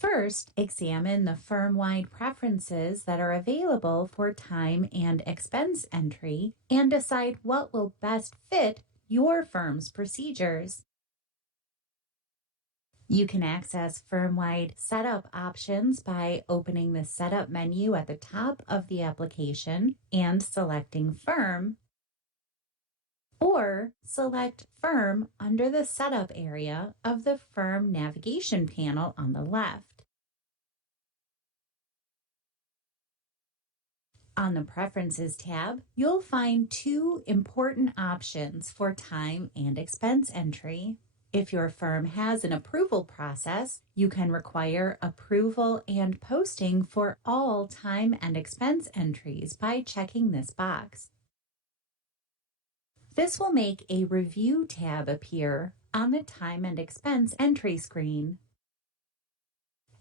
First, examine the firm-wide preferences that are available for time and expense entry and decide what will best fit your firm's procedures. You can access firm-wide setup options by opening the Setup menu at the top of the application and selecting Firm, or select Firm under the Setup area of the Firm navigation panel on the left. On the Preferences tab, you'll find two important options for time and expense entry. If your firm has an approval process, you can require approval and posting for all time and expense entries by checking this box. This will make a Review tab appear on the Time and Expense entry screen.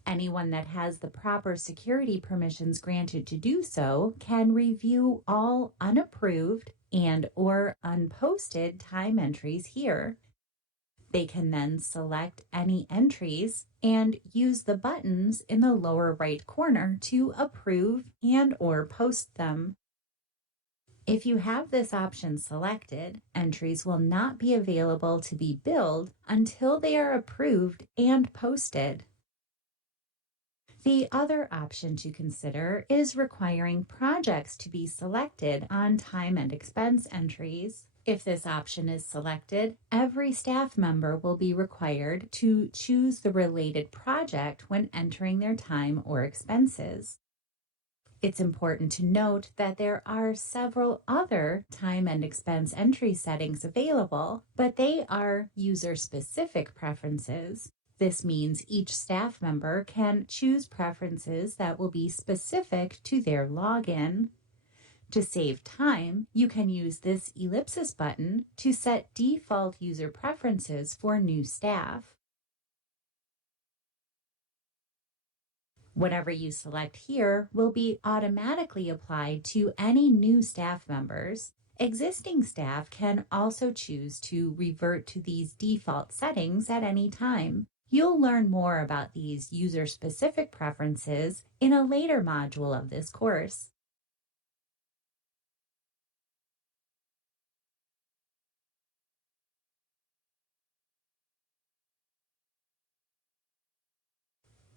Anyone that has the proper security permissions granted to do so can review all unapproved and/or unposted time entries here. They can then select any entries and use the buttons in the lower right corner to approve and/or post them. If you have this option selected, entries will not be available to be billed until they are approved and posted. The other option to consider is requiring projects to be selected on time and expense entries. If this option is selected, every staff member will be required to choose the related project when entering their time or expenses. It's important to note that there are several other time and expense entry settings available, but they are user-specific preferences. This means each staff member can choose preferences that will be specific to their login. To save time, you can use this ellipsis button to set default user preferences for new staff. Whatever you select here will be automatically applied to any new staff members. Existing staff can also choose to revert to these default settings at any time. You'll learn more about these user-specific preferences in a later module of this course.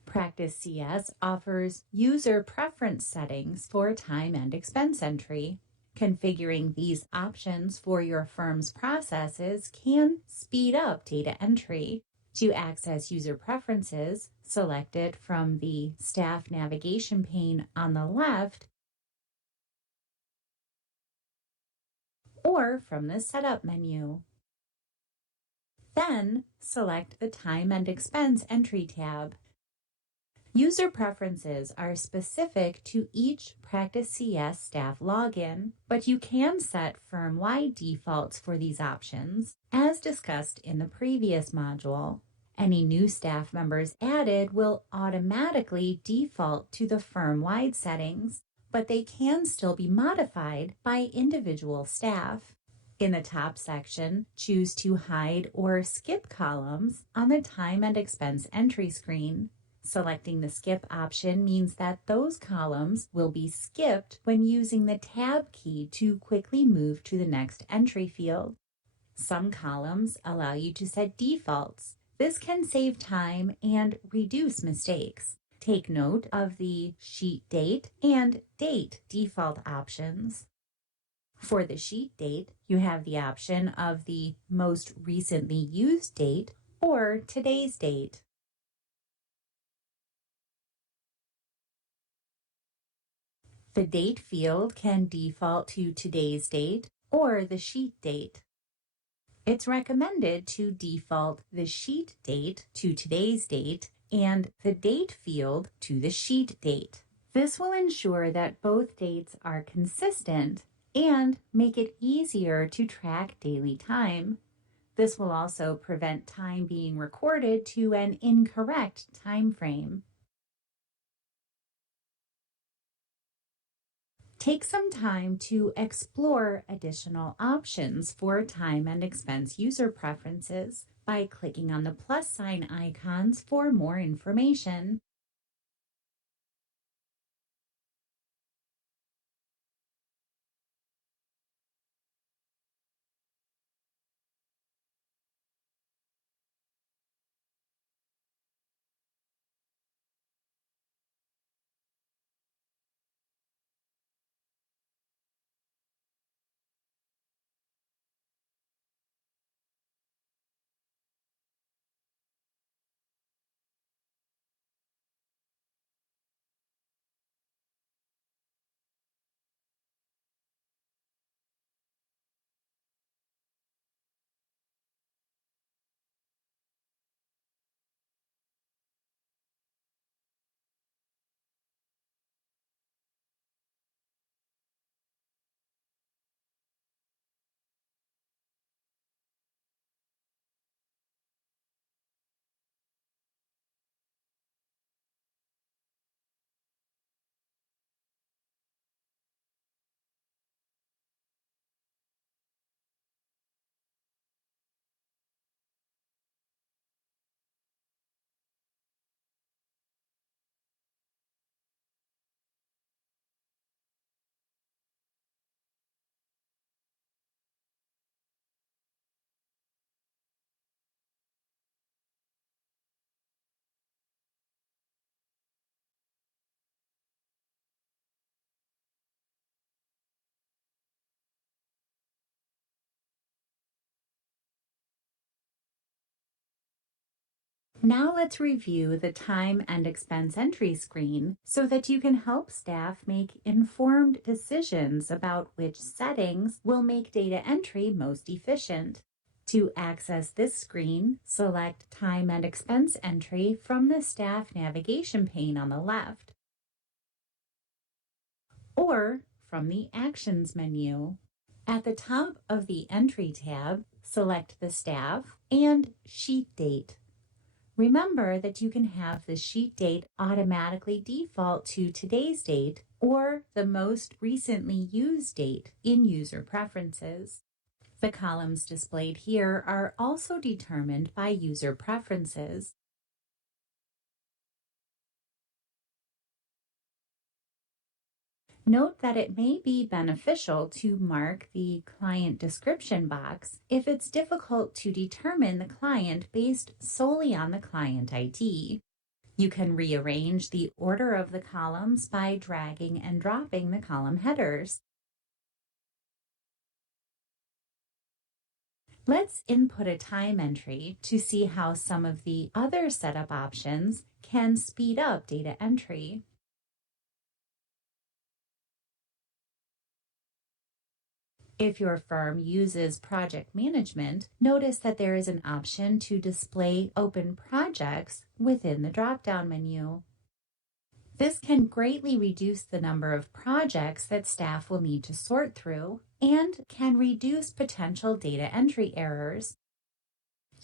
Practice CS offers user preference settings for time and expense entry. Configuring these options for your firm's processes can speed up data entry. To access user preferences, select it from the Staff navigation pane on the left or from the Setup menu. Then, select the Time and Expense Entry tab. User preferences are specific to each Practice CS staff login, but you can set firm-wide defaults for these options, as discussed in the previous module. Any new staff members added will automatically default to the firm-wide settings, but they can still be modified by individual staff. In the top section, choose to hide or skip columns on the Time and Expense entry screen. Selecting the skip option means that those columns will be skipped when using the Tab key to quickly move to the next entry field. Some columns allow you to set defaults. This can save time and reduce mistakes. Take note of the Sheet Date and Date default options. For the sheet date, you have the option of the most recently used date or today's date. The date field can default to today's date or the sheet date. It's recommended to default the sheet date to today's date and the date field to the sheet date. This will ensure that both dates are consistent and make it easier to track daily time. This will also prevent time being recorded to an incorrect time frame. Take some time to explore additional options for time and expense user preferences by clicking on the plus sign icons for more information. Now let's review the time and expense entry screen so that you can help staff make informed decisions about which settings will make data entry most efficient. To access this screen, select Time and Expense Entry from the Staff navigation pane on the left, or from the Actions menu. At the top of the Entry tab, select the Staff and Sheet Date. Remember that you can have the sheet date automatically default to today's date or the most recently used date in User Preferences. The columns displayed here are also determined by User Preferences. Note that it may be beneficial to mark the client description box if it's difficult to determine the client based solely on the client ID. You can rearrange the order of the columns by dragging and dropping the column headers. Let's input a time entry to see how some of the other setup options can speed up data entry. If your firm uses project management, notice that there is an option to display open projects within the drop-down menu. This can greatly reduce the number of projects that staff will need to sort through and can reduce potential data entry errors.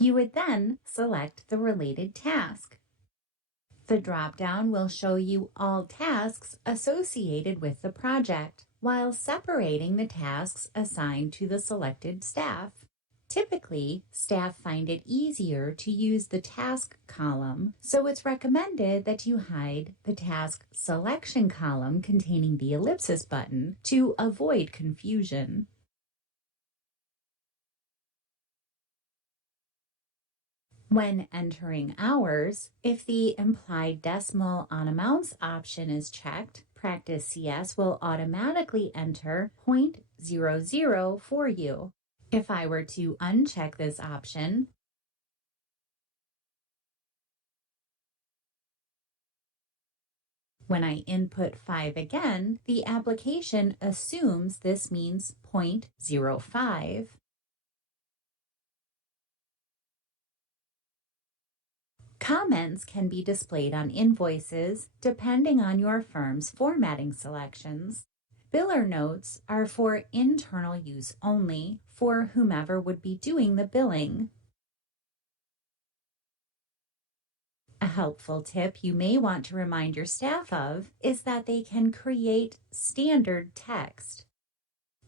You would then select the related task. The drop-down will show you all tasks associated with the project, while separating the tasks assigned to the selected staff. Typically, staff find it easier to use the task column, so it's recommended that you hide the task selection column containing the ellipsis button to avoid confusion. When entering hours, if the implied decimal on amounts option is checked, Practice CS will automatically enter 0.00 for you. If I were to uncheck this option, when I input 5 again, the application assumes this means 0.05. Comments can be displayed on invoices depending on your firm's formatting selections. Biller notes are for internal use only for whomever would be doing the billing. A helpful tip you may want to remind your staff of is that they can create standard text.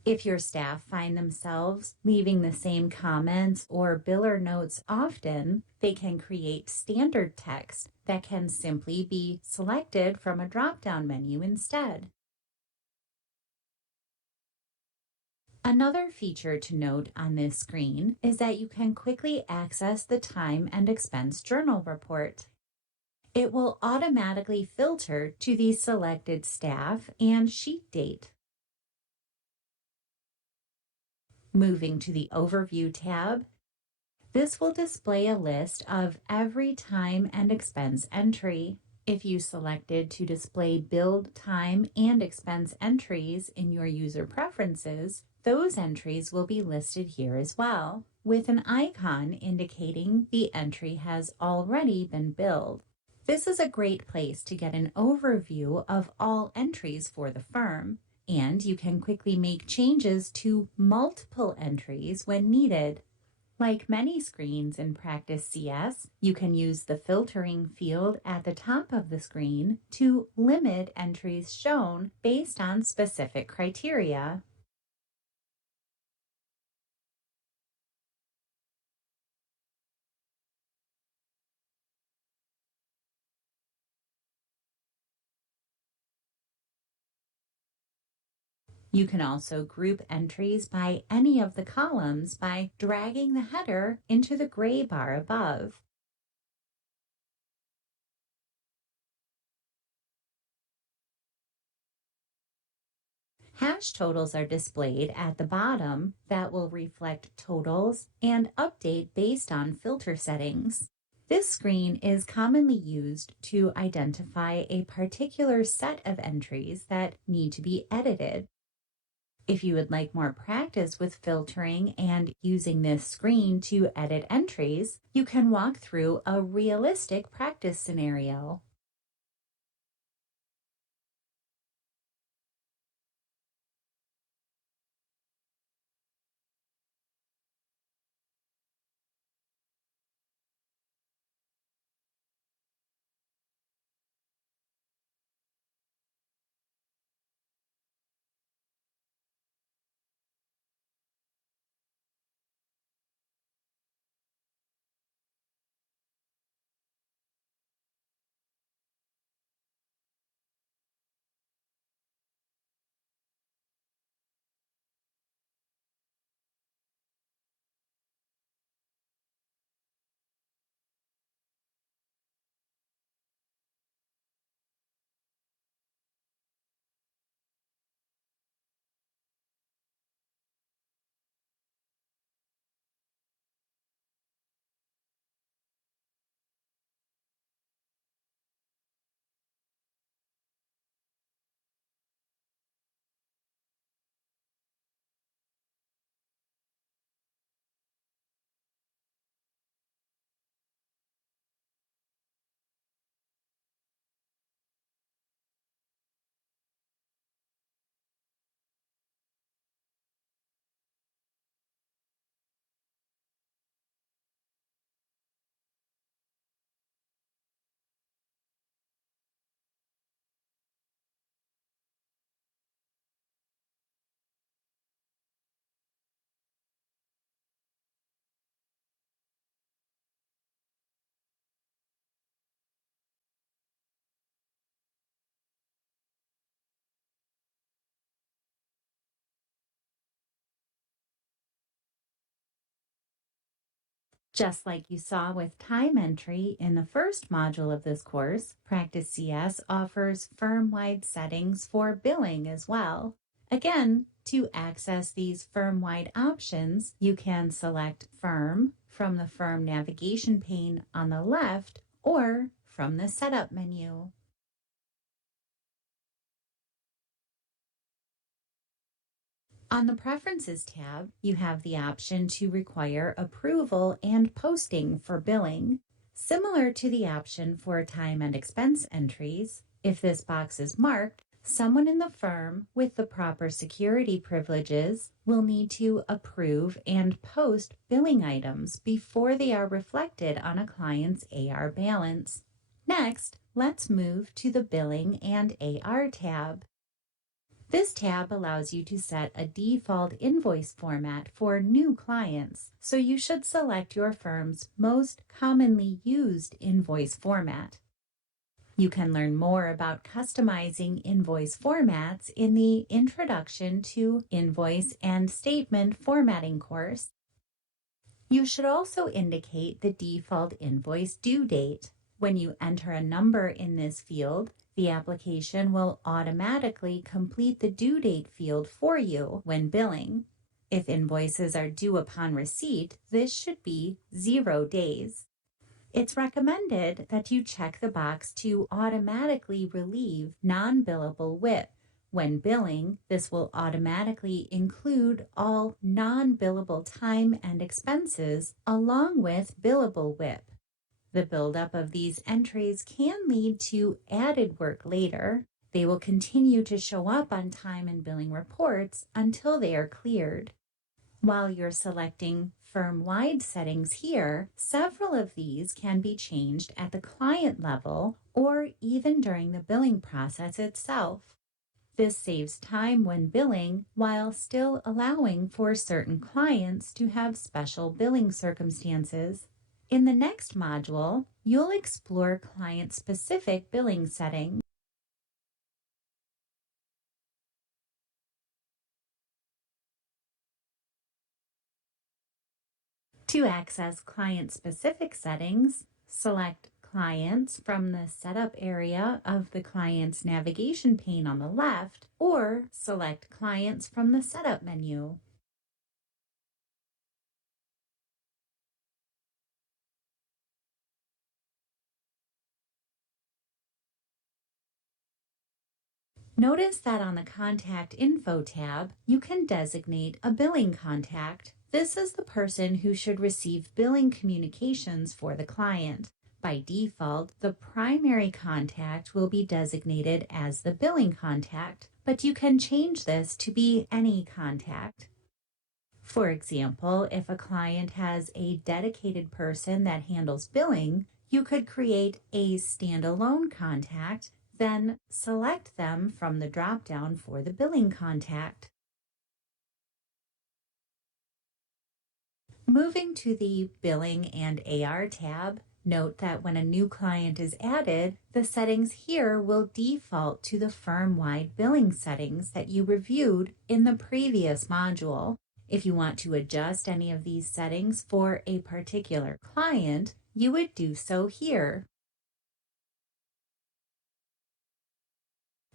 If your staff find themselves leaving the same comments or biller notes often, they can create standard text that can simply be selected from a drop-down menu instead. Another feature to note on this screen is that you can quickly access the Time and Expense Journal report. It will automatically filter to the selected staff and sheet date. Moving to the Overview tab, this will display a list of every time and expense entry. If you selected to display billed time and expense entries in your user preferences, those entries will be listed here as well, with an icon indicating the entry has already been billed. This is a great place to get an overview of all entries for the firm, and you can quickly make changes to multiple entries when needed. Like many screens in Practice CS, you can use the filtering field at the top of the screen to limit entries shown based on specific criteria. You can also group entries by any of the columns by dragging the header into the gray bar above. Hash totals are displayed at the bottom that will reflect totals and update based on filter settings. This screen is commonly used to identify a particular set of entries that need to be edited. If you would like more practice with filtering and using this screen to edit entries, you can walk through a realistic practice scenario. Just like you saw with time entry in the first module of this course, Practice CS offers firm-wide settings for billing as well. Again, to access these firm-wide options, you can select Firm from the Firm navigation pane on the left or from the Setup menu. On the Preferences tab, you have the option to require approval and posting for billing. Similar to the option for time and expense entries, if this box is marked, someone in the firm with the proper security privileges will need to approve and post billing items before they are reflected on a client's AR balance. Next, let's move to the Billing and AR tab. This tab allows you to set a default invoice format for new clients, so you should select your firm's most commonly used invoice format. You can learn more about customizing invoice formats in the Introduction to Invoice and Statement Formatting course. You should also indicate the default invoice due date. When you enter a number in this field, the application will automatically complete the due date field for you when billing. If invoices are due upon receipt, this should be 0 days. It's recommended that you check the box to automatically relieve non-billable WIP. When billing, this will automatically include all non-billable time and expenses along with billable WIP. The buildup of these entries can lead to added work later. They will continue to show up on time and billing reports until they are cleared. While you're selecting firm-wide settings here, several of these can be changed at the client level or even during the billing process itself. This saves time when billing while still allowing for certain clients to have special billing circumstances. In the next module, you'll explore client-specific billing settings. To access client-specific settings, select Clients from the Setup area of the Client's navigation pane on the left, or select Clients from the Setup menu. Notice that on the Contact Info tab, you can designate a billing contact. This is the person who should receive billing communications for the client. By default, the primary contact will be designated as the billing contact, but you can change this to be any contact. For example, if a client has a dedicated person that handles billing, you could create a standalone contact, then select them from the drop-down for the billing contact. Moving to the Billing and AR tab, note that when a new client is added, the settings here will default to the firm-wide billing settings that you reviewed in the previous module. If you want to adjust any of these settings for a particular client, you would do so here.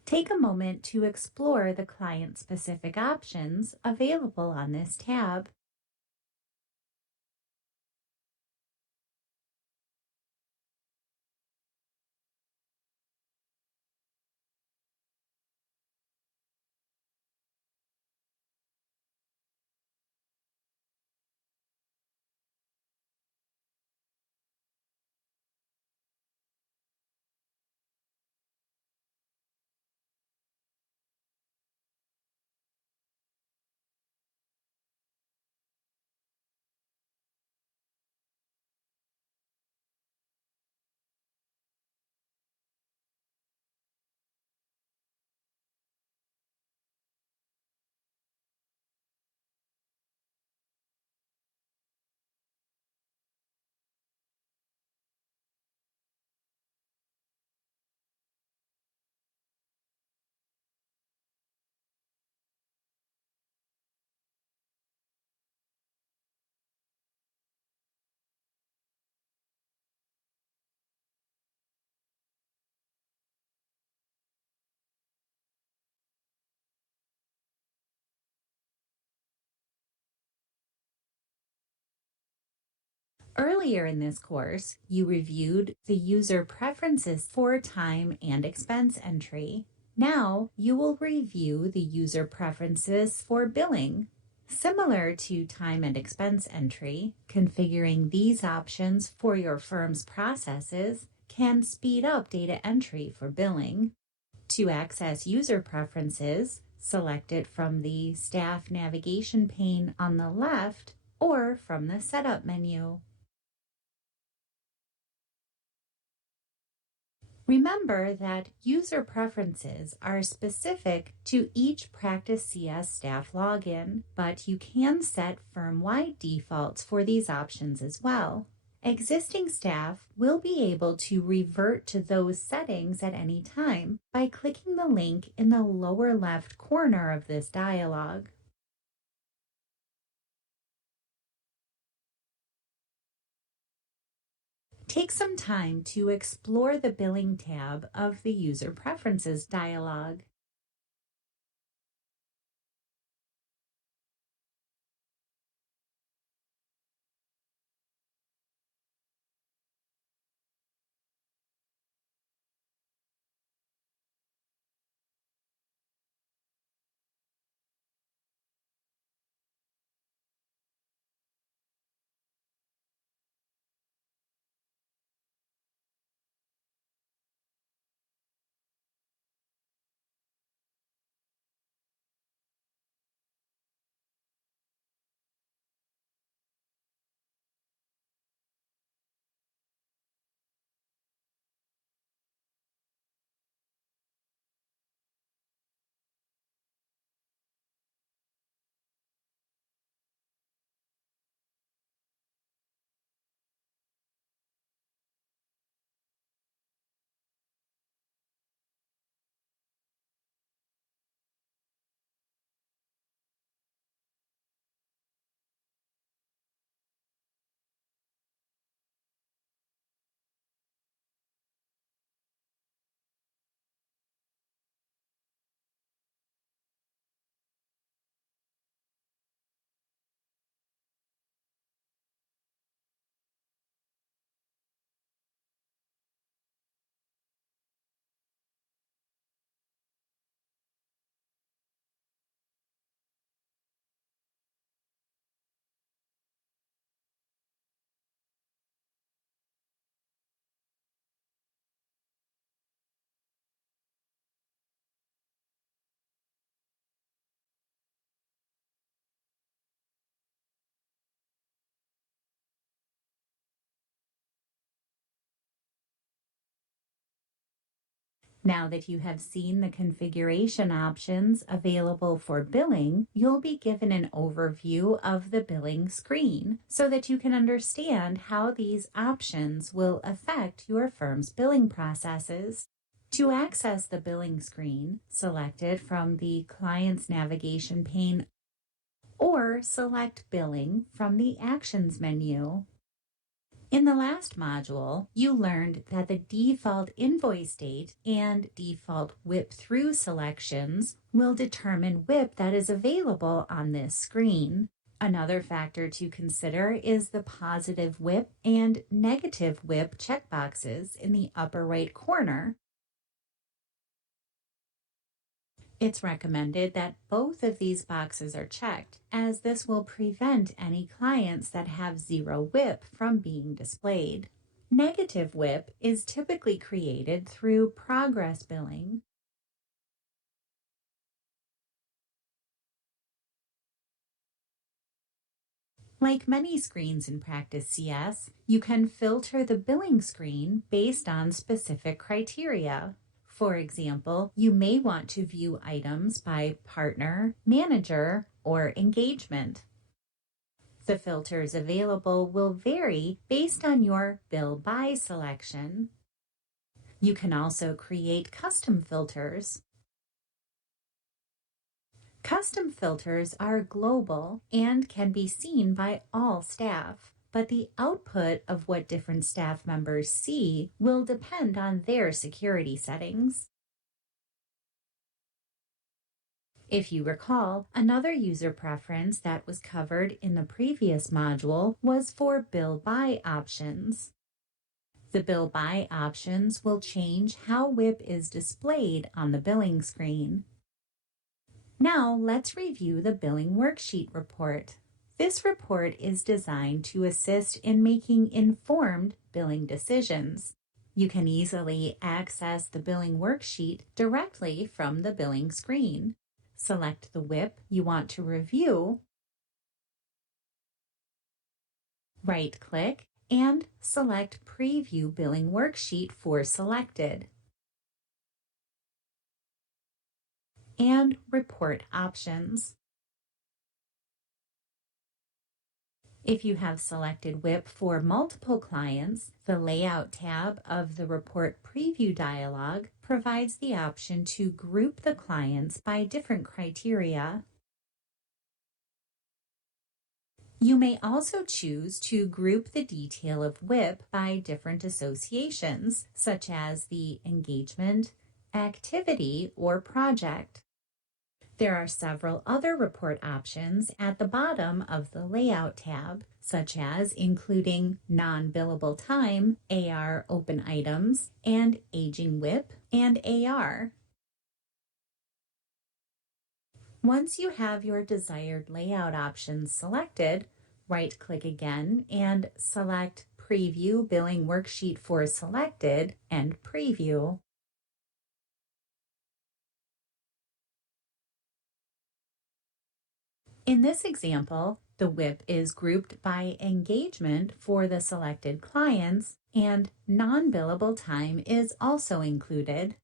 Take a moment to explore the client-specific options available on this tab. Earlier in this course, you reviewed the user preferences for time and expense entry. Now you will review the user preferences for billing. Similar to time and expense entry, configuring these options for your firm's processes can speed up data entry for billing. To access user preferences, select it from the Staff Navigation pane on the left or from the Setup menu. Remember that user preferences are specific to each Practice CS staff login, but you can set firm-wide defaults for these options as well. Existing staff will be able to revert to those settings at any time by clicking the link in the lower left corner of this dialog. Take some time to explore the Billing tab of the User Preferences dialog. Now that you have seen the configuration options available for billing, you'll be given an overview of the billing screen so that you can understand how these options will affect your firm's billing processes. To access the billing screen, select it from the Client's Navigation pane or select Billing from the Actions menu. In the last module, you learned that the default invoice date and default WIP through selections will determine WIP that is available on this screen. Another factor to consider is the positive WIP and negative WIP checkboxes in the upper right corner. It's recommended that both of these boxes are checked, as this will prevent any clients that have zero WIP from being displayed. Negative WIP is typically created through progress billing. Like many screens in Practice CS, you can filter the billing screen based on specific criteria. For example, you may want to view items by partner, manager, or engagement. The filters available will vary based on your Bill By selection. You can also create custom filters. Custom filters are global and can be seen by all staff, but the output of what different staff members see will depend on their security settings. If you recall, another user preference that was covered in the previous module was for Bill By options. The Bill By options will change how WIP is displayed on the billing screen. Now let's review the billing worksheet report. This report is designed to assist in making informed billing decisions. You can easily access the billing worksheet directly from the billing screen. Select the WIP you want to review, right-click, and select Preview Billing Worksheet for selected, and Report Options. If you have selected WIP for multiple clients, the Layout tab of the Report Preview dialog provides the option to group the clients by different criteria. You may also choose to group the detail of WIP by different associations, such as the engagement, activity, or project. There are several other report options at the bottom of the Layout tab, such as including non-billable time, AR open items, and aging WIP and AR. Once you have your desired layout options selected, right-click again and select Preview Billing Worksheet for Selected and Preview. In this example, the WIP is grouped by engagement for the selected clients, and non-billable time is also included.